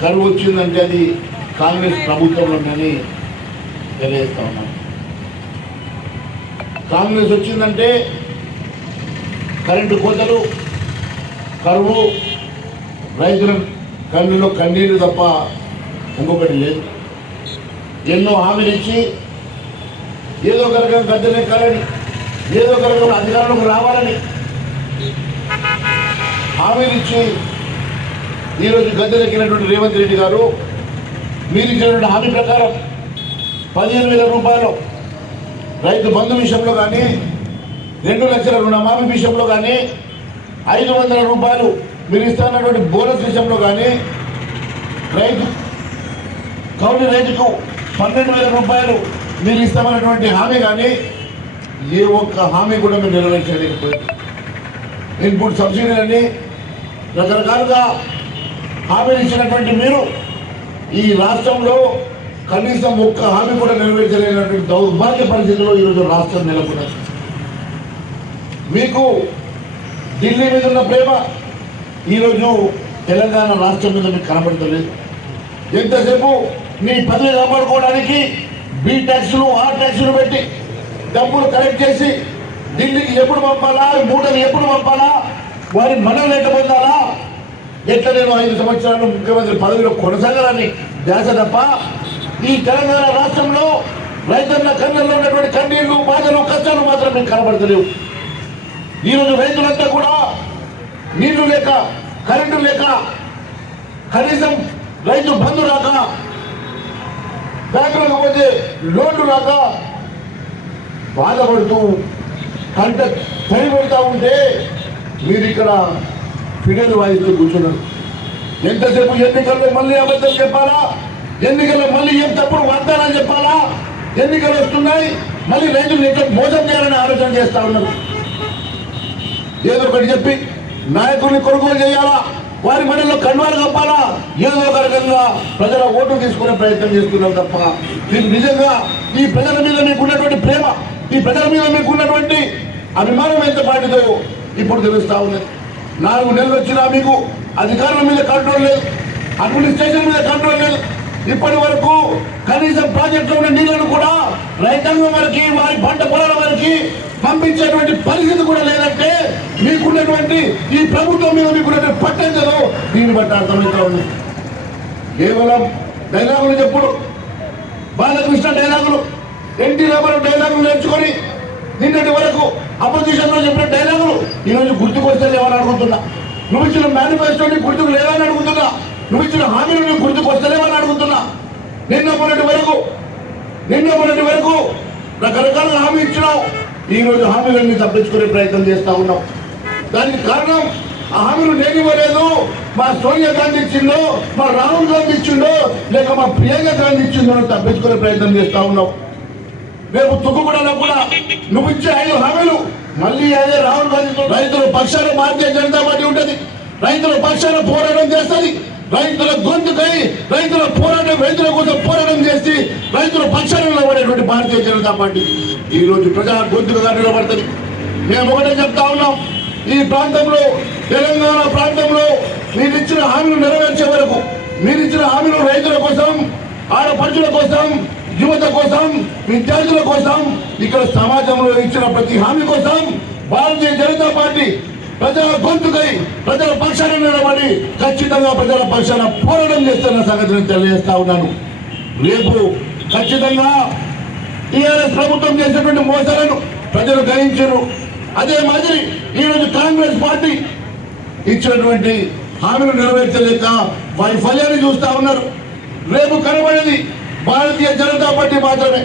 కరువు వచ్చిందంటే అది కాంగ్రెస్ ప్రభుత్వంలోనని తెలియజేస్తా ఉన్నాను. కాంగ్రెస్ వచ్చిందంటే కరెంటు కోతలు, కరువు, రైతుల కన్నులో కన్నీళ్లు తప్ప ఇంకొకటి లేదు. ఎన్నో హామీలు ఇచ్చి ఏదో ఒక రకం గద్దెనెక్కాలని, ఏదో ఒక రకం అధికారంలోకి రావాలని హామీలు ఇచ్చి ఈరోజు గద్దెనెక్కినటువంటి రేవంత్ రెడ్డి గారు మీరు ఇచ్చినటువంటి హామీ ప్రకారం 15,000 రూపాయలు రైతు బంధు విషయంలో కానీ, 2 లక్షల రుణమాఫీ విషయంలో కానీ, 500 రూపాయలు మీరు ఇస్తున్నటువంటి బోనస్ విషయంలో కానీ, రైతు కౌలు రైతుకు 12,000 రూపాయలు మీరు ఇస్తామన్నటువంటి హామీ కానీ ఏ ఒక్క హామీ కూడా మీరు నెరవేర్చలేకపోయారు. ఇన్పుట్ సబ్సిడీలని రకరకాలుగా హామీలు ఇచ్చినటువంటి మీరు ఈ రాష్ట్రంలో కనీసం ఒక్క హామీ కూడా నెరవేర్చలేనటువంటి దౌర్భాగ్య పరిస్థితుల్లో ఈరోజు రాష్ట్రం నెలకొన్నది. మీకు ఢిల్లీ మీద ఉన్న ప్రేమ ఈరోజు తెలంగాణ రాష్ట్రం మీద మీకు కనబడతలేదు. ఎంతసేపు మీ పదవి కాపాడుకోవడానికి బీ ట్యాక్స్లు, ఆర్ ట్యాక్స్లు పెట్టి డబ్బులు కలెక్ట్ చేసి ఢిల్లీకి ఎప్పుడు పంపాలా, మూటలు ఎప్పుడు పంపాలా, వారి మనల్ని ఎట్ట పొందాలా, ఎట్లా నేను 5 సంవత్సరాలు ముఖ్యమంత్రి పదవిలో కొనసాగాలని ధ్యాస తప్ప ఈ తెలంగాణ రాష్ట్రంలో రైతుల కన్నుల్లో ఉన్నటువంటి కన్నీళ్లు, బాధలు, కష్టాలు మాత్రం మీకు కనబడతలేవు. ఈరోజు రైతులంతా కూడా నీళ్లు లేక, కరెంటు లేక, కనీసం రైతు బంధు రాక, బ్యాంకులకు పోతే లోన్లు రాక బాధపడుతూ కంట తడి పెడతా ఉంటే మీరు ఇక్కడ ఫిడలు వాయిస్తూ కూర్చున్నారు. ఎంతసేపు ఎన్నికల్లో మళ్ళీ అబద్ధం చెప్పాలా, ఎన్నికల్లో మళ్ళీ ఏం తప్పుడు వాగ్దానాలు చెప్పాలా, ఎన్నికలు వస్తున్నాయి మళ్ళీ రైతులు ఎట్లా మోసం చేయాలని ఆలోచన చేస్తా ఉన్నారు. ఏదో ఒకటి చెప్పి నాయకుల్ని కొనుగోలు చేయాలా, వారి మనలో కన్వాలు కప్పాలా, ఏదో ఒక రకంగా ప్రజల ఓటు తీసుకునే ప్రయత్నం చేస్తున్నారు తప్ప మీకు నిజంగా ఈ ప్రజల మీద మీకున్నటువంటి ప్రేమ, ఈ ప్రజల మీద మీకున్నటువంటి అభిమానం ఎంత పాటిదో ఇప్పుడు తెలుస్తా ఉన్నది. 4 నెలలు వచ్చినా మీకు అధికారుల మీద కంట్రోల్ లేదు, అడ్మినిస్ట్రేషన్ మీద కంట్రోల్ లేదు. ఇప్పటి వరకు కనీసం ప్రాజెక్టులో ఉన్న నీళ్లను కూడా రైతాంగం వరకు, వారి పంట పొలాల వరకు పంపించేటువంటి పరిస్థితి కూడా లేదంటే మీకున్నటువంటి ఈ ప్రభుత్వం మీద మీకున్నటువంటి పట్టేదో దీన్ని బట్టి అర్థమవుతా ఉంది. కేవలం డైలాగులు చెప్పుడు, బాలకృష్ణ డైలాగులు, ఎన్టీ రామారావు డైలాగులు నేర్చుకొని నిన్నటి వరకు అపోజిషన్ లో చెప్పిన డైలాగులు ఈరోజు గుర్తుకొస్తే లేవని అడుగుతున్నా. నువ్వు ఇచ్చిన మేనిఫెస్టోని గుర్తుకు లేవని అడుగుతున్నా. నువ్వు ఇచ్చిన హామీలు నువ్వు గుర్తుకొస్తలేవని అడుగుతున్నా. నిన్న మొన్నటి వరకు రకరకాల హామీ ఇచ్చినావు. ఈ రోజు హామీలన్నీ తప్పించుకునే ప్రయత్నం చేస్తా ఉన్నావు. దానికి కారణం ఆ హామీలు నేను ఇవ్వలేదు, మా సోనియా గాంధీ ఇచ్చిందో, మా రాహుల్ గాంధీ ఇచ్చిందో, లేక మా ప్రియాంక గాంధీ ఇచ్చిందో తప్పించుకునే ప్రయత్నం చేస్తా ఉన్నావు. రేపు తుక్కుగూడలో కూడా నువ్వు ఇచ్చే 5 హామీలు మళ్ళీ అదే రాహుల్ గాంధీతో రైతుల పక్షాన భారతీయ జనతా పార్టీ ఉంటుంది, రైతుల పక్షాన పోరాటం చేస్తుంది, రైతుల గొంతుకై రైతుల కోసం పోరాటం చేసి రైతుల పక్షాన నిలబడేటువంటి భారతీయ జనతా పార్టీ ఈ రోజు ప్రజా గొంతుకగా నిలబడుతుంది. మేము ఒకటే చెప్తా ఉన్నాం, ఈ ప్రాంతంలో తెలంగాణ ప్రాంతంలో మీరు ఇచ్చిన హామీలు నెరవేర్చే వరకు, మీరు ఇచ్చిన హామీలు రైతుల కోసం, ఆడపడుచుల కోసం, యువత కోసం, విద్యార్థుల కోసం, ఇక్కడ సమాజంలో ఇచ్చిన ప్రతి హామీ కోసం భారతీయ జనతా పార్టీ ప్రజల గొంతుకై ప్రజల పక్షాన నిలబడి ఖచ్చితంగా ప్రజల పక్షాన పోరాటం చేస్తున్న సంగతిని తెలియజేస్తా ఉన్నాను. రేపు ఖచ్చితంగా టీఆర్ఎస్ ప్రభుత్వం చేసినటువంటి మోసాలను ప్రజలు గ్రహించారు. అదే మాదిరి ఈరోజు కాంగ్రెస్ పార్టీ ఇచ్చినటువంటి హామీలు నెరవేర్చలేక వైఫల్యాన్ని చూస్తా ఉన్నారు. రేపు కనబడేది భారతీయ జనతా పార్టీ మాత్రమే.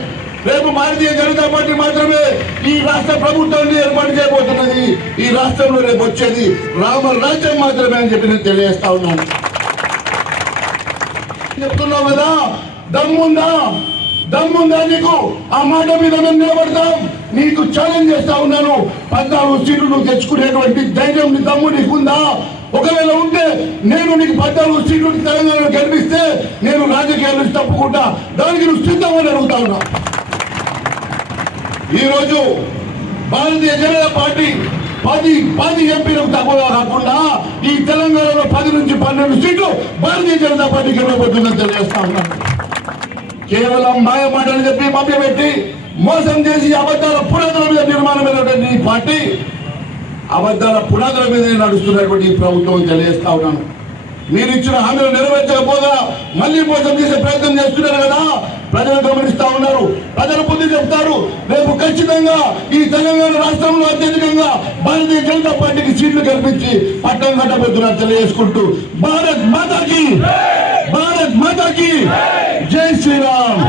రేపు భారతీయ జనతా పార్టీ మాత్రమే ఈ రాష్ట్ర ప్రభుత్వాన్ని ఏర్పాటు చేయబోతున్నది. ఈ రాష్ట్రంలో రేపు వచ్చేది రామరాజ్యం మాత్రమే అని చెప్పి నేను తెలియజేస్తా ఉన్నాను. చెప్తున్నావు కదా, దమ్ముందా నీకు? ఆ మాట మీద మేము నిలబడతాం. నీకు ఛాలెంజ్ చేస్తా ఉన్నాను. 14 సీట్లు నువ్వు తెచ్చుకునేటువంటి ధైర్యం, నీ దమ్ము నీకుందా? ఒకవేళ ఉంటే నేను నీకు 14 సీట్లు తెలంగాణలో గెలిపిస్తే నేను రాజకీయాలు తప్పుకుంటా. దానికి నువ్వు సిద్ధమని అడుగుతా ఉన్నా. ఈరోజు భారతీయ జనతా పార్టీ 10 ఎంపీలకు తక్కువ కాకుండా ఈ తెలంగాణలో 10 నుంచి 12 సీట్లు భారతీయ జనతా పార్టీకి ఇవ్వబోతుందని తెలియజేస్తా ఉన్నాను. కేవలం మాయ మాటలు చెప్పి మభ్యపెట్టి మోసం చేసి అబద్ధాల పునాదుల మీద నిర్మాణమైనటువంటి ఈ పార్టీ అబద్ధాల పునాదుల మీద నడుస్తున్నటువంటి ఈ ప్రభుత్వం తెలియజేస్తా ఉన్నాను. మీరు ఇచ్చిన హామీలు నెరవేర్చకపోగా మళ్ళీ మోసం చేసే ప్రయత్నం చేస్తున్నారు కదా, ప్రజలు గమనిస్తా ఉన్నారు. ప్రజలు బుద్ధి చెప్తారు. రేపు ఖచ్చితంగా ఈ తెలంగాణ రాష్ట్రంలో అత్యధికంగా భారతీయ జనతా పార్టీకి సీట్లు కల్పించి పట్టం కట్టబోతున్నారు తెలియజేసుకుంటూ భారత్ మాతాకి జై శ్రీరామ్.